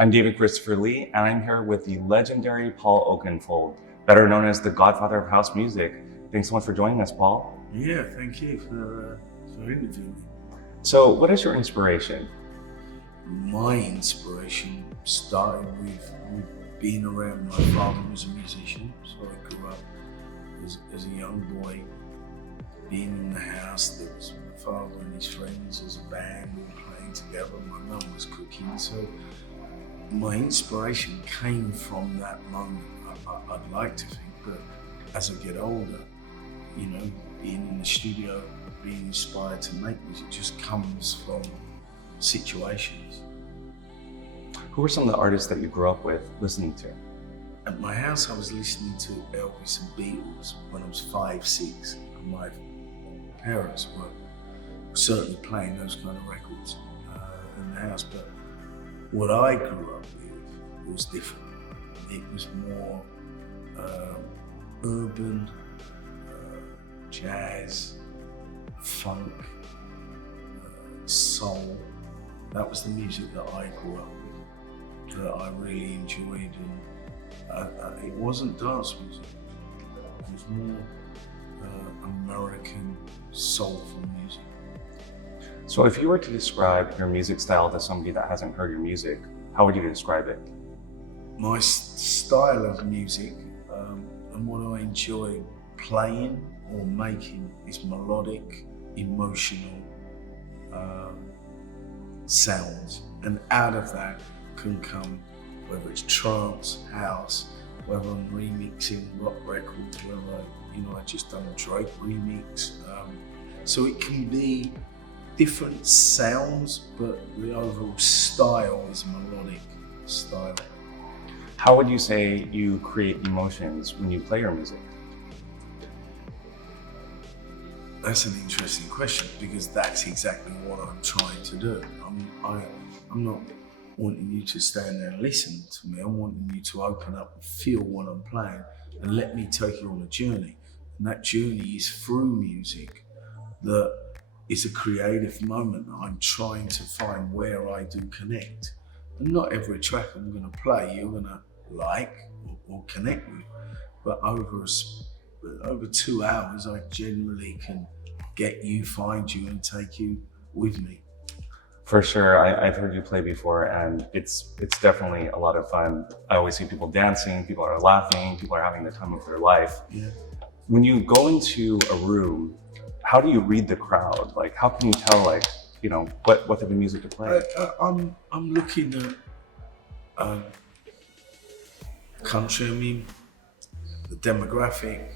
I'm David Christopher Lee, and I'm here with the legendary Paul Oakenfold, better known as the godfather of house music. Thanks so much for joining us, Paul. Yeah, thank you for interviewing me. So, what is your inspiration? My inspiration started with being around. My father was a musician, so I grew up as a young boy being in the house. There was my father and his friends as a band, we were playing together. My mum was cooking, so my inspiration came from that moment. I'd like to think that as I get older, you know, being in the studio, being inspired to make music just comes from situations. Who were some of the artists that you grew up with listening to? At my house, I was listening to Elvis and Beatles when I was 5, 6, and my parents were certainly playing those kind of records in the house. But what I grew up with was different. It was more urban, jazz, funk, soul. That was the music that I grew up with, that I really enjoyed. And it wasn't dance music, it was more American soulful music. So if you were to describe your music style to somebody that hasn't heard your music, how would you describe it? My style of music and what I enjoy playing or making is melodic, emotional sounds. And out of that can come, whether it's trance, house, whether I'm remixing rock records, whether I just done a Drake remix. So it can be different sounds, but the overall style is melodic style. How would you say you create emotions when you play your music? That's an interesting question, because that's exactly what I'm trying to do. I'm not wanting you to stand there and listen to me. I'm wanting you to open up and feel what I'm playing and let me take you on a journey. And that journey is through music that is a creative moment that I'm trying to find where I do connect. And not every track I'm going to play you're going to like or connect with, but over 2 hours I generally can get you, find you, and take you with me. For sure, I've heard you play before, and it's definitely a lot of fun. I always see people dancing, people are laughing, people are having the time of their life. Yeah. When you go into a room, how do you read the crowd? Like, how can you tell, what type of music to play? I'm looking at country. The demographic,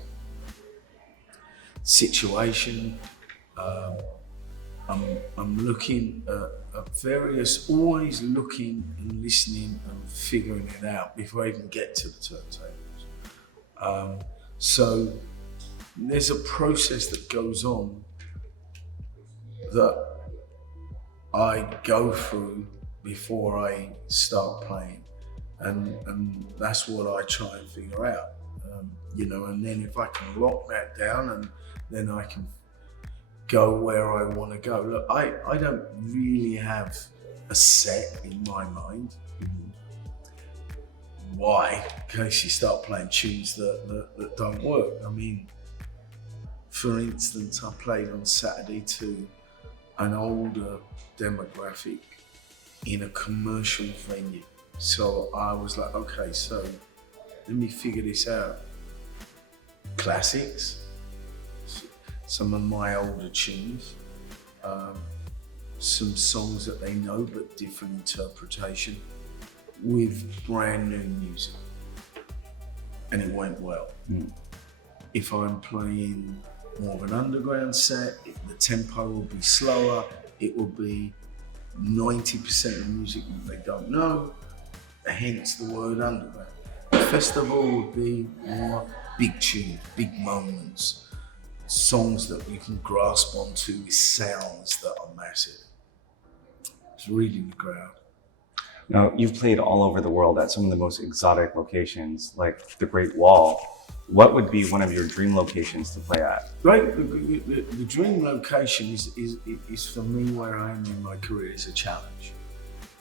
situation. I'm looking at various, always looking and listening and figuring it out before I even get to the turntables. So there's a process that goes on that I go through before I start playing, and that's what I try and figure out. And then if I can lock that down, and then I can go where I want to go. Look, I don't really have a set in my mind. Why? In case you start playing tunes that don't work. For instance, I played on Saturday to an older demographic in a commercial venue. So I was like, okay, so let me figure this out. Classics, some of my older tunes, some songs that they know but different interpretation, with brand new music, and it went well. If I'm playing more of an underground set, the tempo will be slower, it will be 90% of music that they don't know, hence the word underground. The festival would be more big tunes, big moments, songs that you can grasp onto with sounds that are massive. It's reading the crowd. Now, you've played all over the world at some of the most exotic locations, like the Great Wall. What would be one of your dream locations to play at? Right, the dream location is for me where I am in my career is a challenge.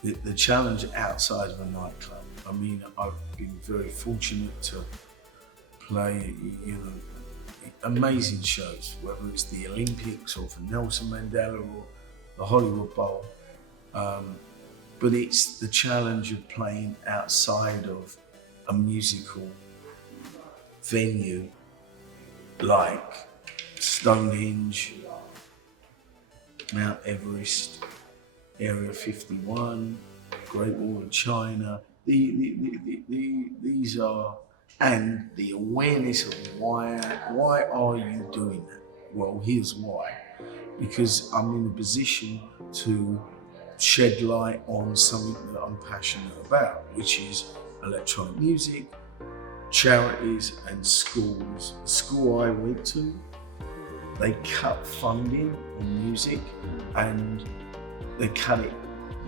the challenge outside of a nightclub. I mean, I've been very fortunate to play, you know, amazing shows, whether it's the Olympics or for Nelson Mandela or the Hollywood Bowl. But it's the challenge of playing outside of a musical venue like Stonehenge, Mount Everest, Area 51, Great Wall of China. These are, and the awareness of why are you doing that? Well, here's why. Because I'm in a position to shed light on something that I'm passionate about, which is electronic music, charities and schools. The school I went to, they cut funding on music, and they cut it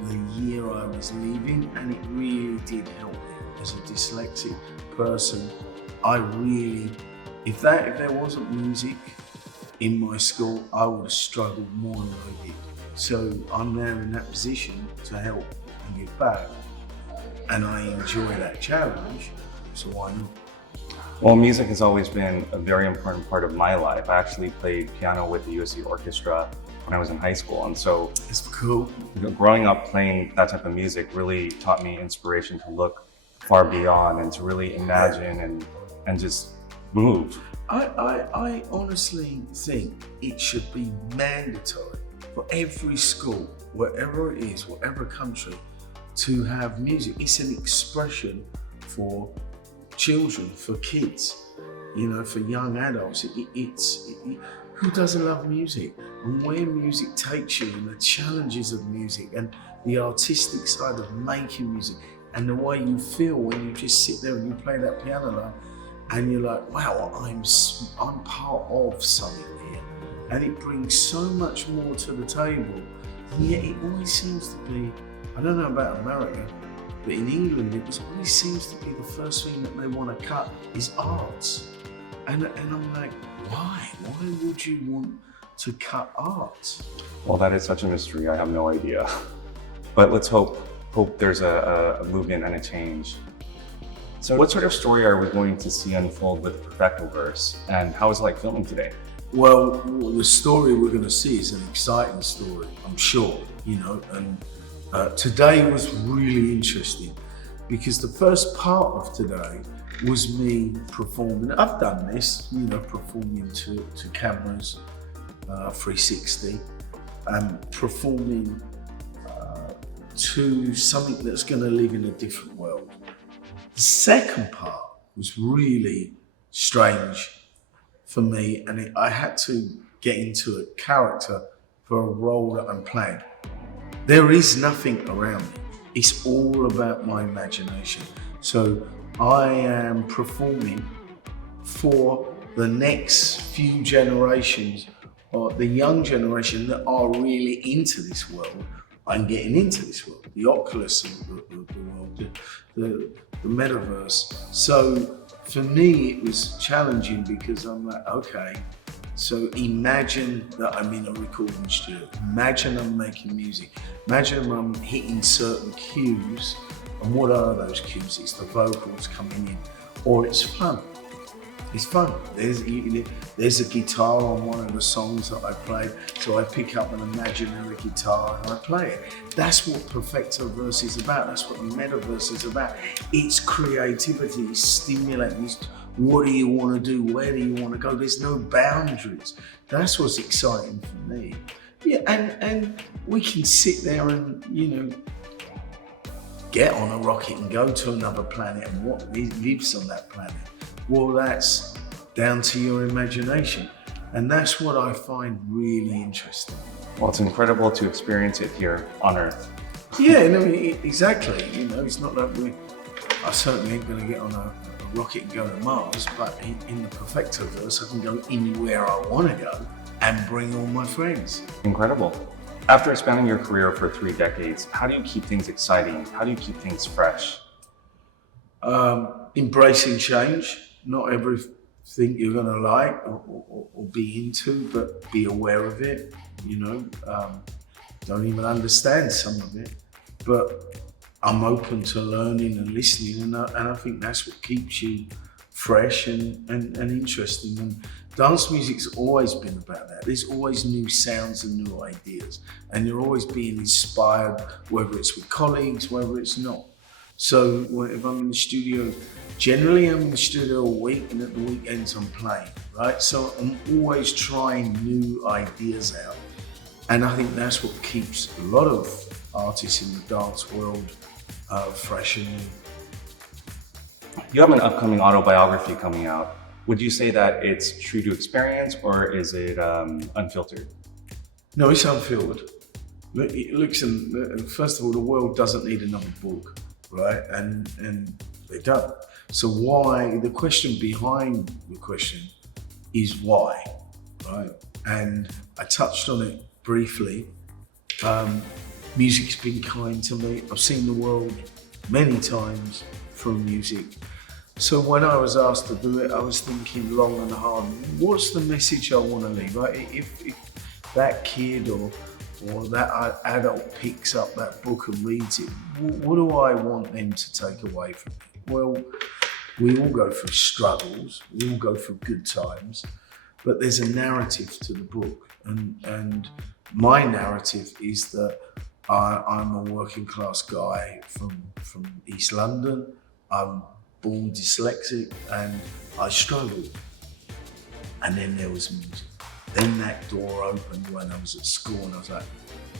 the year I was leaving, and it really did help me as a dyslexic person. I really, if there wasn't music in my school, I would have struggled more than I did. So I'm now in that position to help and give back, and I enjoy that challenge, so why not? Well, music has always been a very important part of my life. I actually played piano with the USC Orchestra when I was in high school, and so It's cool. growing up playing that type of music really taught me inspiration to look far beyond and to really imagine and just move. I honestly think it should be mandatory for every school, wherever it is, whatever country, to have music. It's an expression for children, for kids, you know, for young adults. Who doesn't love music? And where music takes you, and the challenges of music, and the artistic side of making music, and the way you feel when you just sit there and you play that piano line, and you're like, wow, I'm part of something here, and it brings so much more to the table. And yet it always seems to be, I don't know about America, but in England, it always seems to be the first thing that they want to cut is arts. And I'm like, why? Why would you want to cut arts? Well, that is such a mystery. I have no idea. But let's hope there's a movement and a change. So what sort of story are we going to see unfold with Perfectoverse, and how is it like filming today? Well, the story we're going to see is an exciting story, I'm sure, you know, and today was really interesting because the first part of today was me performing. I've done this, you know, performing to cameras, 360, and performing to something that's going to live in a different world. The second part was really strange for me, and I had to get into a character for a role that I'm playing. There is nothing around me. It's all about my imagination. So I am performing for the next few generations, or the young generation that are really into this world. I'm getting into this world, the Oculus of the world, the metaverse. So for me, it was challenging because I'm like, okay, so imagine that I'm in a recording studio. Imagine I'm making music. Imagine I'm hitting certain cues. And what are those cues? It's the vocals coming in, or it's fun. It's fun. There's a guitar on one of the songs that I played, so I pick up an imaginary guitar and I play it. That's what Perfectoverse is about. That's what the metaverse is about. It's creativity, it's stimulating. It's what do you want to do? Where do you want to go? There's no boundaries. That's what's exciting for me. Yeah, and we can sit there and, you know, get on a rocket and go to another planet, and what lives on that planet. Well, that's down to your imagination. And that's what I find really interesting. Well, it's incredible to experience it here on Earth. Yeah, no, exactly. You know, it's not like I certainly ain't going to get on a rocket and go to Mars, but in the Perfectoverse, I can go anywhere I want to go and bring all my friends. Incredible. After spanning your career for 3 decades, how do you keep things exciting? How do you keep things fresh? Embracing change. Not everything you're going to like or be into, but be aware of it, you know. Don't even understand some of it, but I'm open to learning and listening, and I think that's what keeps you fresh and interesting. And dance music's always been about that. There's always new sounds and new ideas, and you're always being inspired, whether it's with colleagues, whether it's not. So if I'm in the studio, generally I'm in the studio all week, and at the weekends I'm playing, right? So I'm always trying new ideas out. And I think that's what keeps a lot of artists in the dance world fresh and new. You have an upcoming autobiography coming out. Would you say that it's true to experience, or is it unfiltered? No, it's unfiltered. Listen, first of all, the world doesn't need another book, right? And they don't. So why? The question behind the question is why, right? And I touched on it briefly. Music's been kind to me. I've seen the world many times through music. So when I was asked to do it, I was thinking long and hard, what's the message I want to leave? Right? If that kid or that adult picks up that book and reads it, what do I want them to take away from it? Well, we all go through struggles, we all go through good times, but there's a narrative to the book. And my narrative is that I'm a working class guy from East London. I'm born dyslexic and I struggled. And then there was music. Then that door opened when I was at school, and I was like,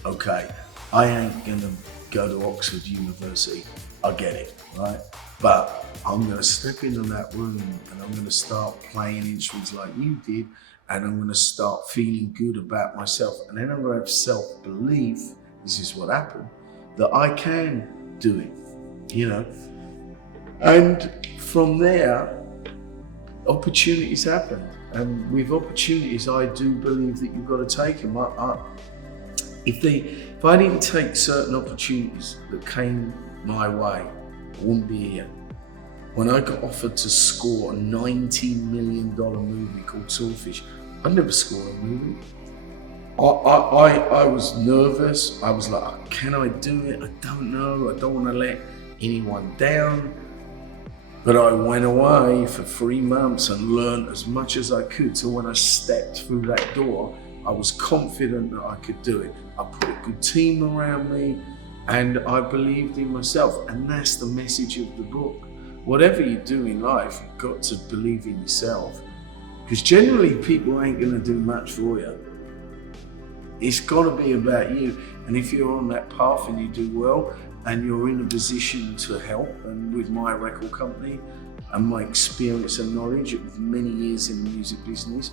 okay, I ain't gonna go to Oxford University. I get it, right? But I'm gonna step into that room and I'm gonna start playing instruments like you did, and I'm gonna start feeling good about myself. And then I'm gonna have self-belief, this is what happened, that I can do it, you know? And from there, opportunities happen. And with opportunities, I do believe that you've got to take them. If I didn't take certain opportunities that came my way, I wouldn't be here. When I got offered to score a $19 million movie called Swordfish, I'd never score a movie. I was nervous. I was like, can I do it? I don't know. I don't want to let anyone down. But I went away for 3 months and learned as much as I could. So when I stepped through that door, I was confident that I could do it. I put a good team around me and I believed in myself. And that's the message of the book. Whatever you do in life, you've got to believe in yourself. Because generally people ain't gonna do much for you. It's gotta be about you. And if you're on that path and you do well, and you're in a position to help, and with my record company and my experience and knowledge of many years in the music business,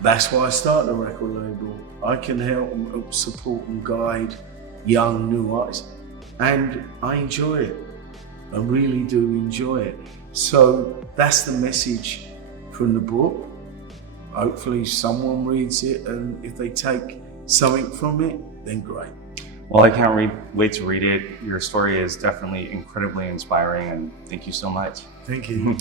that's why I started a record label. I can help support and guide young, new artists, and I enjoy it. I really do enjoy it. So that's the message from the book. Hopefully someone reads it, and if they take something from it, then great. Well, I can't wait to read it. Your story is definitely incredibly inspiring, and thank you so much. Thank you.